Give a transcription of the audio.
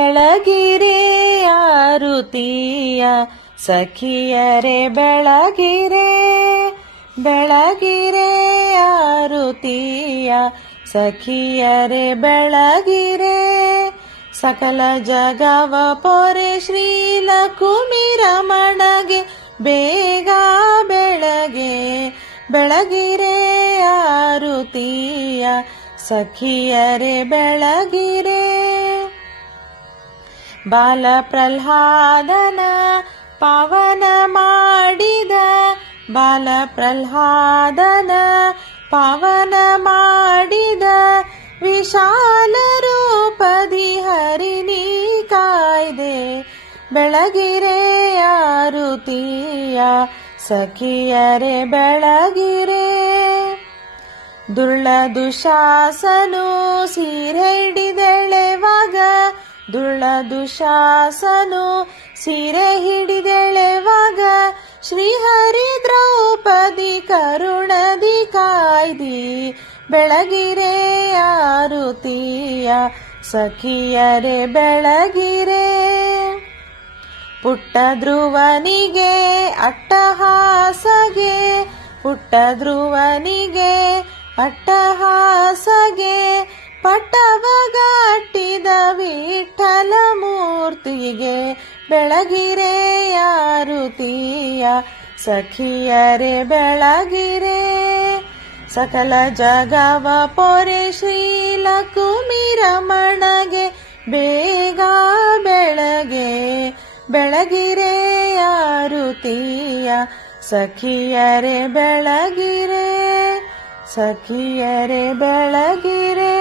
ಬೆಳಗಿರೆ ಆರುತಿಯ ಸಖಿಯರೆ ಬೆಳಗಿರೆ ಬೆಳಗಿರೆ ಆರುತಿಯ ಸಖಿಯರೆ ಬೆಳಗಿರೆ ಸಕಲ ಜಗವ ಪೊರೆ ಶ್ರೀಲಕುಮಿ ರಮಣಗೆ ಬೇಗ ಬೆಳಗೆ ಬೆಳಗಿರೆ ಆರುತಿಯ ಸಖಿಯರೆ ಬೆಳಗಿರೆ ಬಾಲ ಪ್ರಹ್ಲಾದನ ಪಾವನ ಮಾಡಿದ ಬಾಲ ಪ್ರಹ್ಲಾದನ ಪಾವನ ಮಾಡಿದ ವಿಶಾಲ ರೂಪದಿ ಹರಿನಿ ಕಾಯ್ದೆ ಬೆಳಗಿರೆ ಆರುತಿಯ ಸಖಿಯರೆ ಬೆಳಗಿರೆ ದುರ್ಳ ದುಶಾಸನು ಸೀರೆ ಹಿಡಿದೆಳೆವಾಗ ದುರ್ಳ ದುಶಾಸನು ಸೀರೆ ಹಿಡಿದೆಳೆವಾಗ ಶ್ರೀಹರಿ ದ್ರೌಪದಿ ಕರುಣದಿ ಕಾಯ್ದಿ ಬೆಳಗಿರೆ ಆರುತಿಯ ಸಖಿಯರೆ ಬೆಳಗಿರೆ ಪುಟ್ಟ ಧ್ರುವನಿಗೆ ಅಟ್ಟಹಾಸಗೆ ಪುಟ್ಟ ಧ್ರುವನಿಗೆ ಅಟ್ಟಹಾಸಗೆ ಪಟ್ಟವಗಟ್ಟಿದ ವಿಠಲ ಮೂರ್ತಿಗೆ ಬೆಳಗಿರೆ ಆರುತಿಯ ಸಖಿಯರೆ ಬೆಳಗಿರೆ ಸಕಲ ಜಗವ ಪೊರೆ ಶ್ರೀಲಕುಮಿ ರಮಣಗೆ ಬೇಗ ಬೆಳಗೆ ಬೆಳಗಿರೆ ಆರುತಿಯ ಸಖಿಯರೆ ಬೆಳಗಿರೆ ಸಖಿಯರೆ ಬೆಳಗಿರೆ